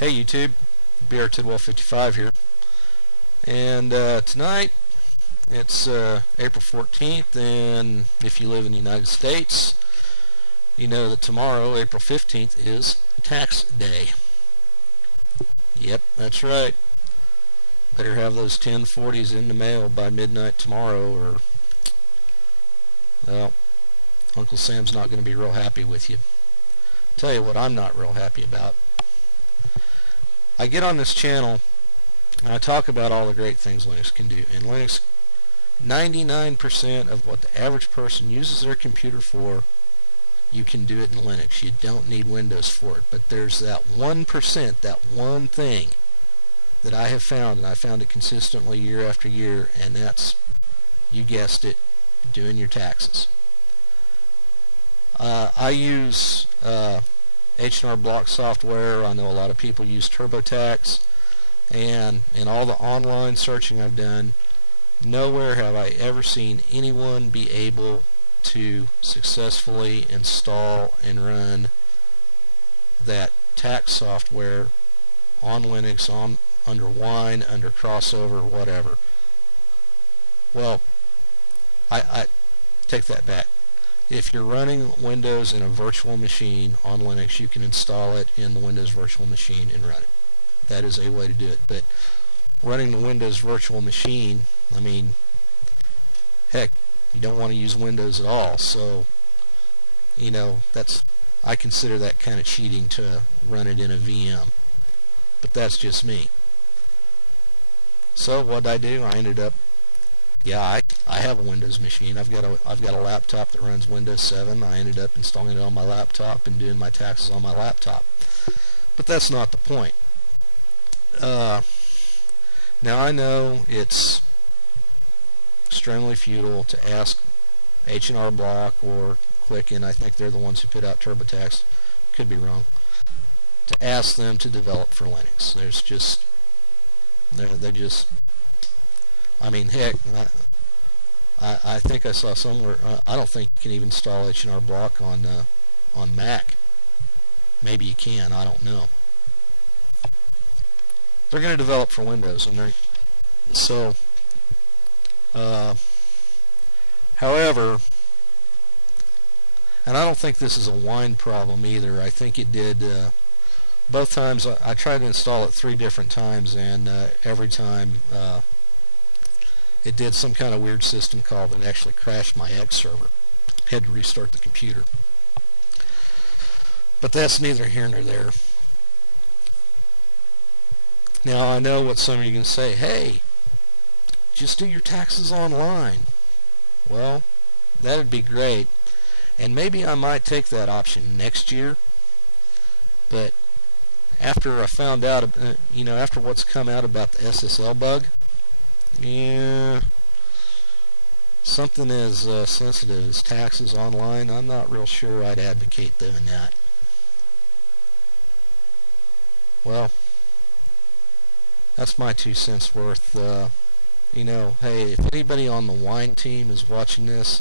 Hey YouTube, BR Tidwell 55 here, and tonight it's April 14th, and if you live in the United States, you know that tomorrow, April 15th, is tax day. Yep, that's right. Better have those 1040s in the mail by midnight tomorrow, or well, Uncle Sam's not going to be real happy with you. Tell you what I'm not real happy about. I get on this channel and I talk about all the great things Linux can do. And Linux, 99% of what the average person uses their computer for, you can do it in Linux. You don't need Windows for it. But there's that 1%, that one thing that I have found, and I found it consistently year after year, and that's, you guessed it, doing your taxes. I use H&R Block software. I know a lot of people use TurboTax, and in all the online searching I've done, nowhere have I ever seen anyone be able to successfully install and run that tax software on Linux, under Wine, under Crossover, whatever. Well, I take that back. If you're running Windows in a virtual machine on Linux, you can install it in the Windows virtual machine and run it. That is a way to do it. But running the Windows virtual machine, I mean, heck, you don't want to use Windows at all. So, you know, I consider that kind of cheating to run it in a VM. But that's just me. So what did I do? I ended up, yeah, I have a Windows machine. I've got a laptop that runs Windows 7. I ended up installing it on my laptop and doing my taxes on my laptop. But that's not the point. Now I know it's extremely futile to ask H&R Block or Quicken, I think they're the ones who put out TurboTax, could be wrong, to ask them to develop for Linux. There's just, they're just, I mean, heck, I think I saw somewhere, I don't think you can even install H&R Block on Mac. Maybe you can, I don't know. They're going to develop for Windows, and they're, so, however, and I don't think this is a Wine problem either. I think it did, both times, I tried to install it 3 different times, and every time, it did some kind of weird system call that actually crashed my X server. Had to restart the computer. But that's neither here nor there. Now I know what some of you can say, hey, just do your taxes online. Well, that'd be great. And maybe I might take that option next year. But after I found out, you know, after what's come out about the SSL bug, yeah, something as sensitive as taxes online, I'm not real sure I'd advocate doing that. Well, that's my 2 cents worth. You know, hey, if anybody on the Wine team is watching this,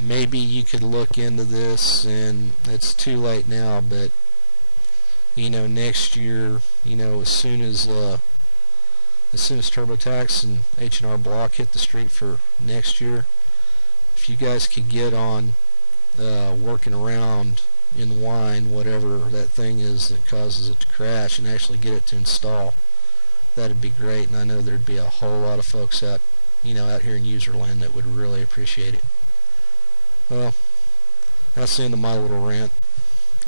maybe you could look into this, and it's too late now, but, you know, next year, you know, as soon as TurboTax and H&R Block hit the street for next year, if you guys could get on working around in Wine, whatever that thing is that causes it to crash, and actually get it to install, that'd be great. And I know there'd be a whole lot of folks out, you know, out here in Userland that would really appreciate it. Well, that's the end of my little rant.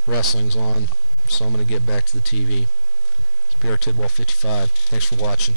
Wrestling's on, so I'm going to get back to the TV. It's BR Tidwell 55. Thanks for watching.